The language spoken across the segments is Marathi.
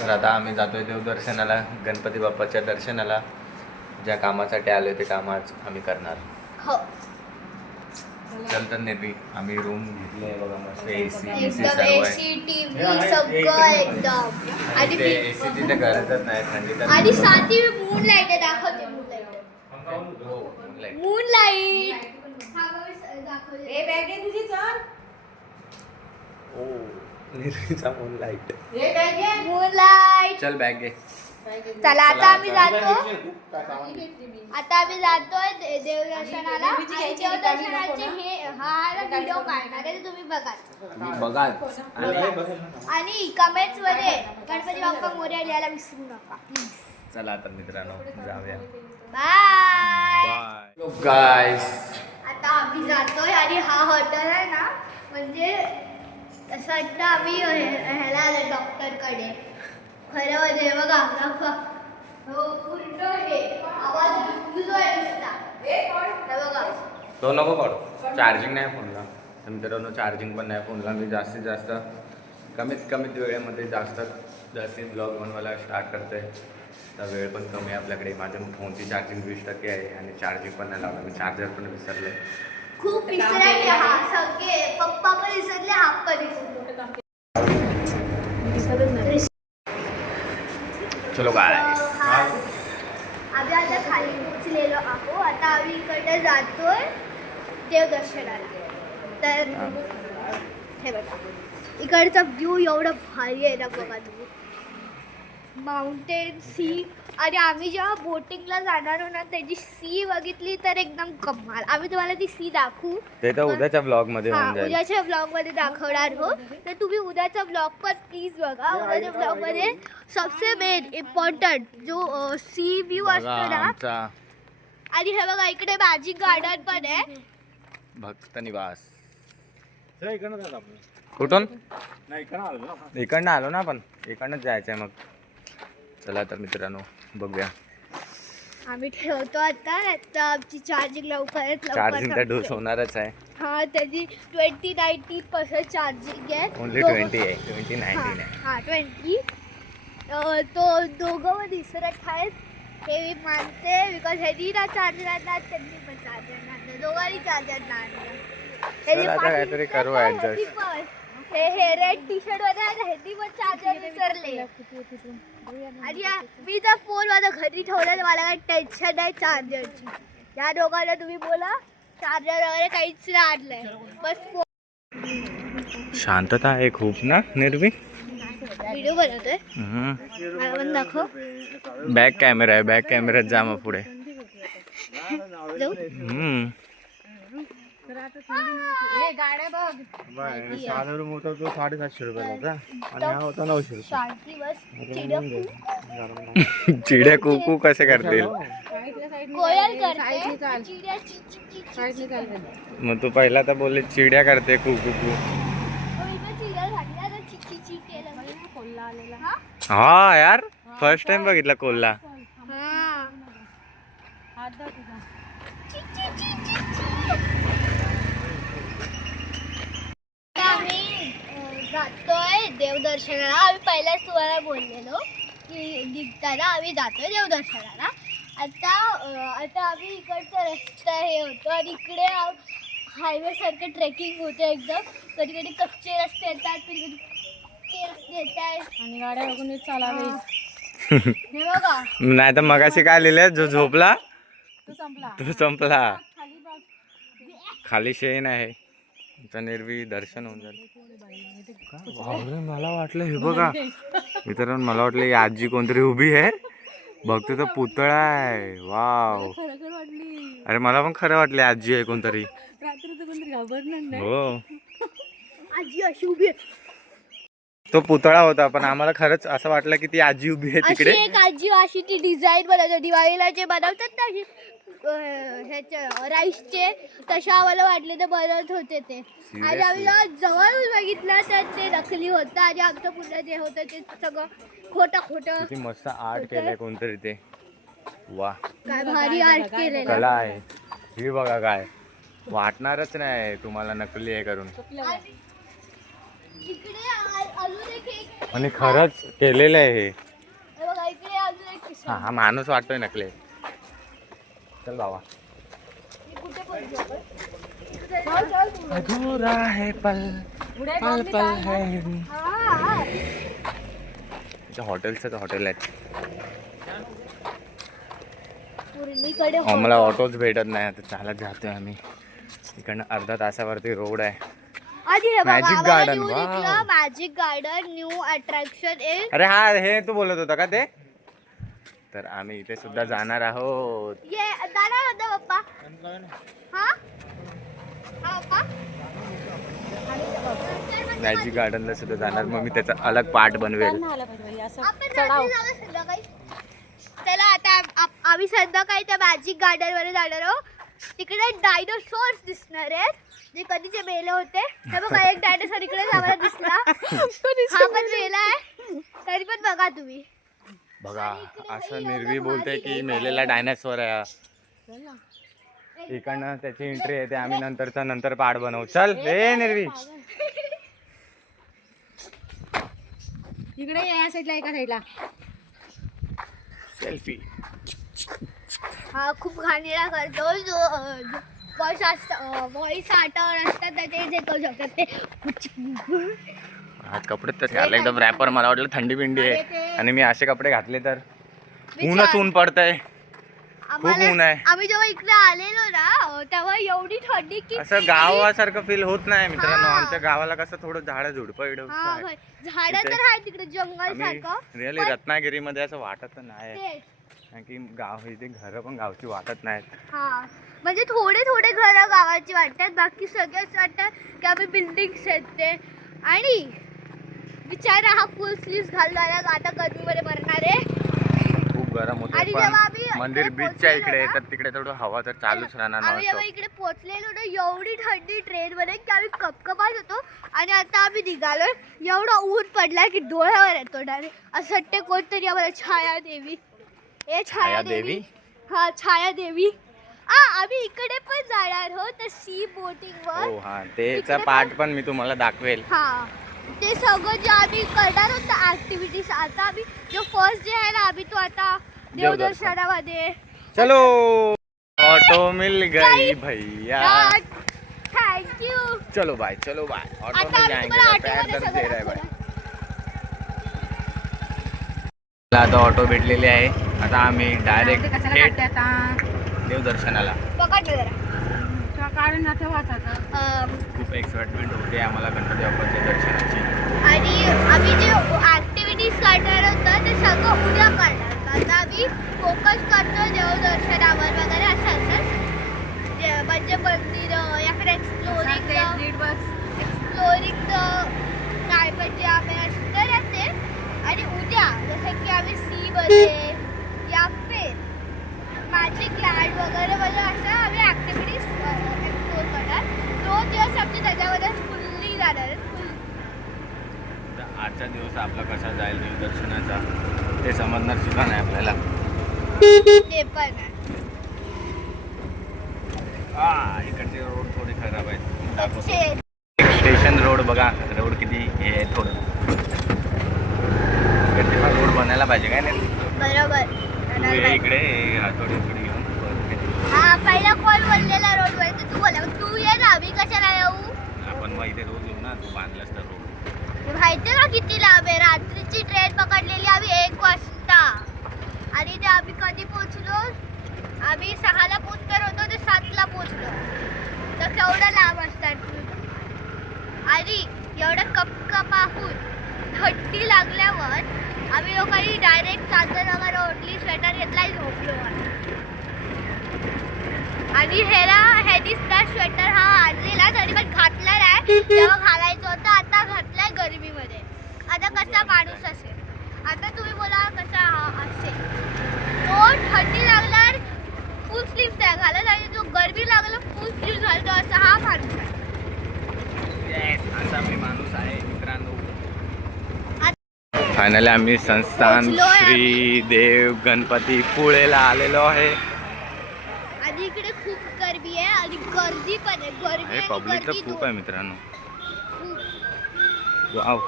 तर आता आम्ही जातोय देवदर्शनाला, गणपती बाप्पाच्या दर्शनाला. ज्या कामासाठी आलोय ते काम आज आम्ही करणार. हो. चल तर निर्वी आम्ही रूम घेतले बघा, मस्त एसी एकदम सर्व आहे. एसी टीव्ही सगळं एकदम. आणि ते एसी तिथे गरजच नाही, थंडी तर. आणि साधी मून लाईट आहे, दाखवते मून लाईट. मून लाईट ए बॅग आहे तुझी चल. ओ निर्वीचा मून लाईट. ए बॅग आहे. Moon light. चल बॅग घे. चला आता आम्ही जातो. आता आम्ही जातोय देवदर्शनाला. आणि देवदर्शनाचे हे हा व्हिडिओ काढणार आहे, तुम्ही बघा. बघा आणि कमेंट्स मध्ये गणपती बाप्पा मोरया लिहायला विसरू नका. चला आता मित्रांनो जाऊया. बाय. गाईस आता आम्ही जातोय आणि हा हॉटेल आहे ना, म्हणजे असं वाटतं आम्ही ह्याला आलो डॉक्टरकडे. खरं म्हणजे बघा दाखवा. हो पूर्ण हे आवाज गुंजतोय नुसता. हे बघा. तो नको काढू, चार्जिंग नाही फोनला. तर मित्रांनो चार्जिंग पण नाही फोनला. मी जास्तीत जास्त कमीत वेळेमध्ये जास्तीत ब्लॉग बनवायला स्टार्ट करतोय. तर वेळ पण कमी आहे आपल्याकडे. माझ्या फोनची चार्जिंग 20% आहे आणि चार्जिंग पण नाही लावलं. मी चार्जर पण विसरले. खूप विसरायचे हा सगळे. पप्पा पण विसरले, हा पण विसरले. चलो काय आम्ही आता खाली पोचलेलो आहो. आता आम्ही इकडे जातोय देवदर्शनाला. तर हे बघा इकडचा व्ह्यू एवढा भारी आहे ना, बघा तुम्ही. Mountain, sea. आणि आम्ही जेव्हा बोटिंगला जाणार ना, त्याची सी बघितली तर एकदम कमाल. आम्ही तुम्हाला ती सी दाखवू. ते तर उद्याच्या ब्लॉग मध्ये होऊन जाईल. उद्याच्या ब्लॉग मध्ये दाखवणार हो. तर तुम्ही उद्याचा ब्लॉग पण प्लीज बघा. उद्याच्या ब्लॉग मध्ये सबसे मेन इम्पॉर्टंट जो सी व्ह्यू असतो ना. आणि हे बघा इकडे मॅजिक गार्डन पण आहे. भक्त निवास. कुठून इकडनं आलो ना आपण. इकडनंच जायचंय मग. चला तर मित्रांनो बघूया. आम्ही ठेवतो आता आमची चार्जिंग लवकरच चार्जिंग तर डोस होणारच आहे. हा त्याची 20-90% चार्जिंग आहे. ओनली 20 आहे. 20-19 आहे. हा 20. तो दोघं दिसरत आहेत हे मी मानते. बिकॉज ह्यानी ना चार्जर आणणार, त्यांनी पण चार्जर आणणार, दोघांनी चार्जर आणणार. काहीतरी करू ऍडजस्ट. हे रेड टी शर्ट मध्ये आहे ना, ह्यांनी पण चार्जर विसरले. आणि मी तर फोन माझा घरी ठेवला, मला काही टेन्शन नाही चार्जरची. या दोघांना तुम्ही बोला चार्जर वगैरे काहीच नाही आणलंय, बस शांतता आहे खूप ना निर्वी. व्हिडिओ बनवतोय. मला पण दाखव. बॅक कॅमेरा आहे. बॅक कॅमेऱ्यात जा मग पुढे. जाऊ. गाड्या बघ. 750 रुपयाला होता आणि हा होता 900 रुपये. शांती बस. चिड्या कुकू कसे करतील. कोयल करते, चिडिया चिक चिक चिक चिक. मग तू पहिला तर बोलले चिड्या करते कुकू. हा यार फर्स्ट टाइम बघितला कोल्हा. आम्ही जातोय देवदर्शनाला. आम्ही पहिल्याच तुम्हाला बोललेलो की निघताना आम्ही जातोय देवदर्शनाला. आता आम्ही इकडचा रस्ता हे होतो आणि इकडे हायवे सारखं ट्रेकिंग होते एकदम. कधी कधी कच्चे रस्ते येतात, कधी कधी पक्के रस्ते येतात आणि गाड्या बघून चालावे. हे बघा. नाही तर मगाशी काय लिहिलंय, जो झोपला तो संपला. तो संपला. खाली शेण आहे. निर्वी दर्शन होऊन जाईल. मला वाटलं हे बघा मित्रांनो, मला वाटलं ही आजी कोणतरी उभी आहे. बघतो तर पुतळा आहे. वाव. अरे मला पण खरं वाटलं आजी आहे कोणतरी. हो आजी अशी उभी आहे. तो पुतळा होता पण आम्हाला खरंच असं वाटलं की ती आजी उभी आहे तिकडे. अशी एक आजी अशी ती डिझाईन बनवतो दिवाळीला जे बनवतात ना, ह्याचे राईसचे, तशा आम्हाला वाटले ते बनवत होते ते. आणि आम्ही जेव्हा जवळून बघितलं तर ते नकली होतं आणि आमचं पुढे जे होतं ते सगळं खोटं. किती मस्त आर्ट केलंय कोणतरी ते. वा काय भारी आर्ट केलेलं. कला आहे ही बघा. काय वाटणारच नाही तुम्हाला नकली आहे करून. इकडे अजून एक आणि खरंच केलेलं आहे हे. हे बघा इकडे अजून एक किस्सा. हा माणूस वाटतोय नकले. चल बाबा. मी कुठे पोहोचलो आपण? अधूरा है पल पल पल है. हा. हॉटेलचं हॉटेल आहे. पूर्णीकडे आम्हाला ऑटोच भेटत नाही आता चालत जातोय आम्ही. इकडनं अर्धा तासावरती रोड आहे. आधी हे बघा, Magic आम्हाला Garden, न्यू wow. दिसलं मॅजिक गार्डन न्यू अट्रॅक्शन आहे. अरे हा हे तू बोलत होता का ते. तर आम्ही इथे सुद्धा जाणार आहोत. ये जाणार होता पप्पा. हा हा पप्पा. मॅजिक गार्डनला सुद्धा जाणार. मग मी त्याचा अलग पार्ट बनवेल. आपण रात्री जाऊ संध्याकाळी. चला आता आम्ही संध्याकाळी त्या मॅजिक गार्डन वर जाणार आहोत. तिकडे डायनोसॉर्स दिसणार आहेत जे कधीचे मेले होते. तर बघा एक डायनोसॉर इकडे आम्हाला दिसला. हा पण मेला आहे तरी पण बघा तुम्ही. बघा असं निर्वी बोलते की मेलेला डायनासोर आहे. इकडनं त्याची एंट्री येते. आम्ही नंतर पार्ट बनवू. चल हे निर्वी. इकडे या साईडला एका साईडला सेल्फी. हा खूप घाणेरडा करतो जो व्हॉइस आर्टर असतात ना ते जे करू शकतात ते. आज कपडे तर घातले एकदम रॅपर. मला वाटलं थंडी बिंडी आहे आणि मी असे कपडे घातले तर ऊनच ऊन पडतंय. खूप ऊन आहे. आम्ही जेव्हा इकडे आलेलो ना तेव्हा एवढी थंडी की असं गावासारखं फील होत नाही मित्रांनो. आमच्या गावाला कसं थोडं झाडं झुडपं झाडं तर आहे तिकडे जंगल सारखं. रिअली रत्नागिरीमध्ये असं वाटत नाही. तेच. कारण की गाव इथे घरं पण गावची वाटत नाहीत. हा म्हणजे थोडे थोडे घरं गावाची वाटतात. बाकी सगळेच वाटतात की आम्ही बिल्डिंग्स आहेत ते. आणि बिचारा हा फुल स्लीव्स घालणारा आता गरमीमध्ये मरणार आहे. खूप गरम होतं. आणि जेव्हा आम्ही पण मंदिर इकडे बीचच्या पोहोचलेलो इकडे ना, तर तिकडे थोडं हवा तर चालूच राहणार आम्ही जेव्हा नॉनस्टॉप. इकडे पोहोचलेलो ना एवढी थंडी ट्रेन मध्ये की आम्ही कपकपात होतो. आणि आता आम्ही निघालोय एवढा ऊन पडलाय की डोळ्यावर येतो डायरेक्ट. असं वाटतं कोणतरी आम्हाला छाया देवी. ए छाया देवी. हा छाया देवी. आम्ही इकडे पण जाणार आहोत सी बोटिंग वर. हो हा त्याचा पार्ट पण मी तुम्हाला दाखवेल. हा ते सगळं जे आम्ही करणार होतं ऍक्टिव्हिटीज आता आम्ही जो फर्स्ट डे आहे ना आम्ही तो आता देवदर्शनामध्ये. चलो ऑटो मिल गई भैया. थँक्यू. चलो बाय चलो बाय. ऑटो आता में आम्ही जाएंगे. तुम्हाला पैर ऑटोमध्ये दर्द दे रहा है सगळं भाई. आता ऑटो भेटलेली आहे. आता आम्ही डायरेक्ट थेट देवदर्शनाला. पकडलं जरा. कारण ना वाचायचं. खूप एक्साइटमेंट होते आम्हाला गणपती बाप्पाच्या दर्शनाची. आणि आम्ही जे ऍक्टिव्हिटीज करणार होतं ते सगळं उद्या करणार. आता आम्ही फोकस करतो देवदर्शनावर वगैरे असं म्हणजे मंदिरं याकडे एक्सप्लोरिंग काय म्हणजे आम्ही असतं येते. आणि उद्या जसं की आम्ही सी मध्ये या फिर मॅजिक लँड वगैरे मध्ये असं आम्ही ऍक्टिव्हिटीज एक्सप्लोर करणार. 2 दिवस आमचे त्याच्यामध्ये फुल्ली जाणार आहेत. आजचा दिवस आपला कसा जाईल देवदर्शनाचा ते समजणार सुद्धा नाही आपल्याला. ते पण आहे. इकडचे रोड थोडे खराब आहेत. दाखवतो. अच्छे. स्टेशन रोड बघा. रोड किती हे आहे थोडं. इकडचे पण रोड बनायला पाहिजे काय नाही. बरोबर. तू ये इकडे हातोडी इकडे घेऊन. हा पहिला कॉल बोललेला रोड वर तर तू बोला तू ये ना आम्ही कशाला येऊ. आपण मग इथे रोज येऊ ना. तू बांधलास तर रोड. माहिती ना किती लांब आहे. रात्रीची ट्रेन पकडलेली आम्ही 1 वाजता. आणि ते आम्ही कधी पोहोचलो. आम्ही 6ला पोहोचणार होतो ते 7ला पोहोचलो. तर केवढं लांब असतात. आणि एवढं कपकपाहून थंडी लागल्यावर आम्ही लोकांनी डायरेक्ट चांदनगर ओढली स्वेटर घेतला झोपलो. आणि हे दिसता स्वेटर हा आणलेला तरी पण घातला नाही. तेव्हा घालायचं होतं आता घातलाय गरमीमध्ये. आता कसा माणूस असेल. आता तुम्ही बोला कसा असेल. तो थंडी लागल्यावर फुल स्लीव्ह नाही घालत आणि जो गरमी लागला फुल स्लीव्ह घालतो असा हा माणूस आहे. असा मी माणूस आहे मित्रांनो. फायनली आम्ही संस्थान श्री देव गणपती पुळेला आलेलो आहे. आणि इकडे खूप गर्दी आहे आणि गर्दी पण आहे. गर्दी पब्लिक तर खूप आहे मित्रांनो. वाव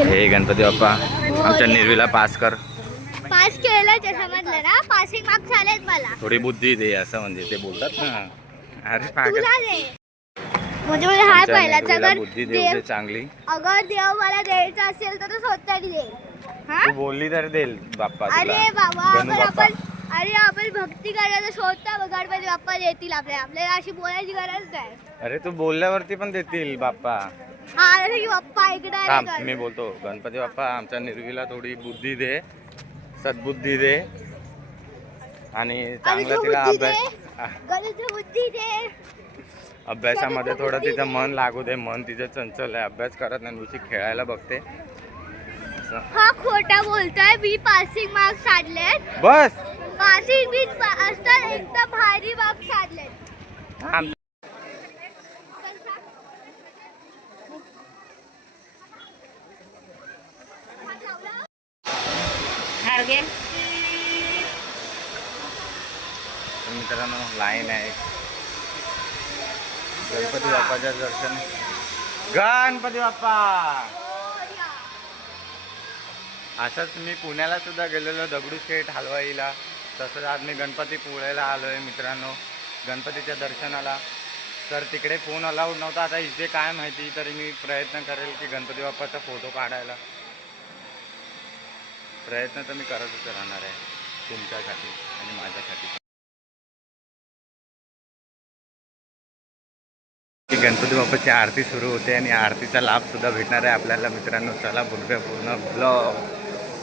केलं हे गणपती बाप्पा आमच्या निर्वीला पास कर. पास केलं ते समजलं ना पासिंग मार्क्स आलेत मला थोडी बुद्धी दे असं म्हणजे ते बोलतात ना. अरे पागल. तुला दे म्हणजे हा आमच्या पहिलाच निर्वीला अगर बुद्धी देऊ दे चांगली. अगर देव मला द्यायचं असेल तर तो स्वतः देईल हा तू बोलली तर देईल बाप्पा तुला. अरे बाबा गणू अगर बाप्पा. आपण भक्ती करायला स्वतः गणपती बाप्पा देतील आपल्याला अशी बोलायची गरज नाही. अरे तू बोलल्यावरती पण देतील बाप्पा. हा अरे की बाप्पा ऐकणार थांब आहे मी बोलतो. गणपती बाप्पा आमच्या निर्वीला थोडी बुद्धी दे, सद्बुद्धी दे आणि चांगला तिला बुद्धी दे अभ्यासामध्ये थोडं तिचं मन लागू दे. मन तिचं चंचल आहे, अभ्यास करत नाही, नुसती खेळायला बघते. हा खोटा बोलतोय मी पासिंग मार्क्स काढलेत बस पासिंग बी असतात एकदम भारी मार्क्स काढलेत. आम- मित्रांनो लाईन आहे गणपती बाप्पाच्या दर्शन. गणपती बाप्पा. असंच मी पुण्याला सुद्धा गेलेलो दगडूशेठ हलवाईला. तसंच आज मी गणपतीपुळेला आलो आहे मित्रांनो गणपतीच्या दर्शनाला. तर तिकडे फोन अलाउड नव्हता. आता इथे काय माहिती तरी मी प्रयत्न करेल की गणपती बाप्पाचा फोटो काढायला. प्रयत्न तर मी करतच राहणार आहे तुमच्यासाठी आणि माझ्यासाठी. गणपती बाप्पाची आरती सुरू होते आणि आरतीचा लाभ सुद्धा भेटणार आहे आपल्याला मित्रांनो. चला बघूया पूर्ण ब्लॉग.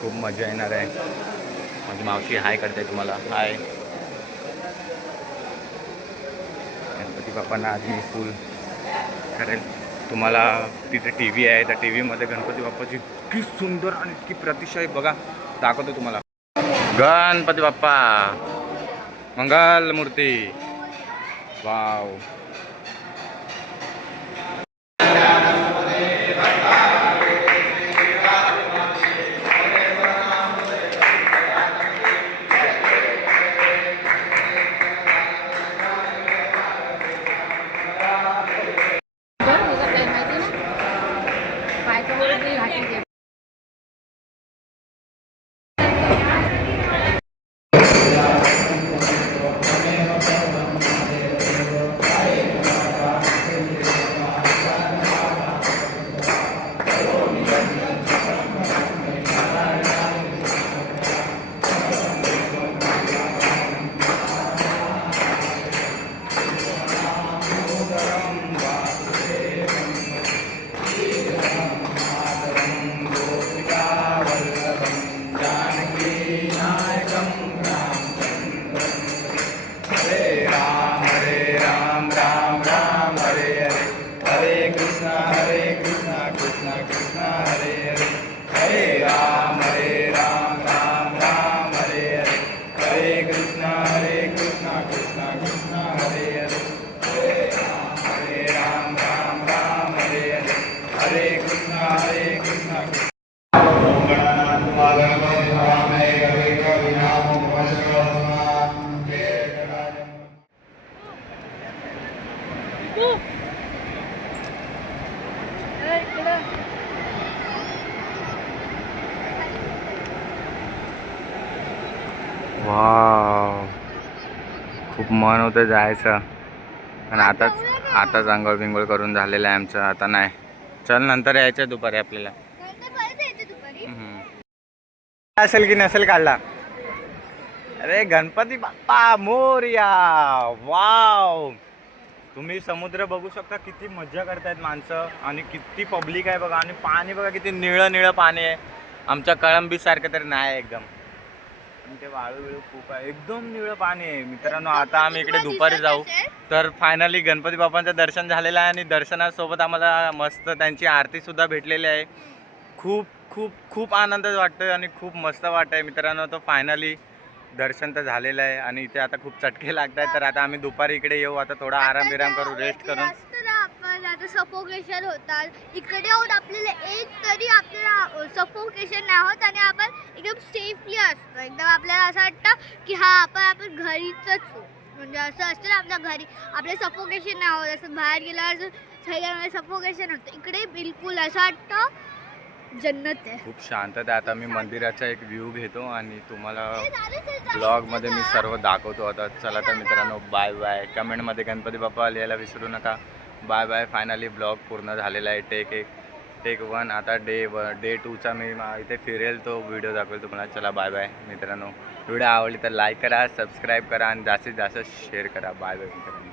खूप मजा येणार आहे. माझी मावशी हाय करते तुम्हाला. हाय. गणपती बाप्पांना आज मी फुल करेल. तुम्हाला तिथे टी व्ही आहे त्या टी व्हीमध्ये गणपती बाप्पाची इतकी सुंदर आणि इतकी प्रतिशाही बघा दाखवतो तुम्हाला. गणपती बाप्पा मंगल मूर्ती. वाव. वाव. खूप मन होतं जायचं पण आताच आंघोळ बिंघोळ करून झालेलं आहे आमचं. आता नाही. चल नंतर यायचं दुपारी आपल्याला. असेल की नसेल काढला. अरे गणपती बाप्पा मोरया. वाव. तुम्ही समुद्र बघू शकता किती मजा करतायत माणसं आणि किती पब्लिक आहे बघा. आणि पाणी बघा किती निळं निळं पाणी आहे. आमच्या कळंबी सारखं तरी नाही एकदम. ते वाळू विळू खूप आहे. एकदम निळं पाणी आहे मित्रांनो. आता आम्ही इकडे दुपारी जाऊ. तर फायनली गणपती बाप्पांचं दर्शन झालेलं आहे आणि दर्शनासोबत आम्हाला मस्त त्यांची आरती सुद्धा भेटलेली आहे. खूप खूप खूप आनंद वाटतोय आणि खूप मस्त वाटतंय मित्रांनो. तो फायनली दर्शन तर झालेलं आहे आणि इथे आता खूप चटके लागत आहेत. तर आता आम्ही दुपारी इकडे येऊ. आता थोडा आराम विराम करू, रेस्ट करून. आपण आता सफोकेशन होतात इकडे येऊन आपल्याला एक तरी आपल्याला सफोकेशन नाही होत आणि आपण एकदम सेफली असतो. एकदम आपल्याला असं वाटतं की हा आपण घरीच म्हणजे असं असतं ना आपल्या घरी आपले सफोकेशन नाही होत. असं बाहेर गेल्यावर सगळ्यामध्ये सफोकेशन होतं. इकडे बिलकुल असं वाटतं जन्नत आहे. खूप शांतता आहे. आता मी मंदिराचा एक व्ह्यू घेतो आणि तुम्हाला ब्लॉगमध्ये मी सर्व दाखवतो. आता चला तर मित्रांनो, बाय बाय. कमेंटमध्ये गणपती बाप्पा लिहायला विसरू नका. Bye bye. फायनली ब्लॉग पूर्ण झालेला आहे. टेक 1. आता डे 2चा मी इथे फिरेल तो व्हिडिओ दाखवेल तुम्हाला. चला बाय बाय मित्रांनो. व्हिडिओ आवडली तर लाईक करा, सबस्क्राईब करा आणि जास्तीत जास्त शेअर करा. बाय बाय मित्रांनो.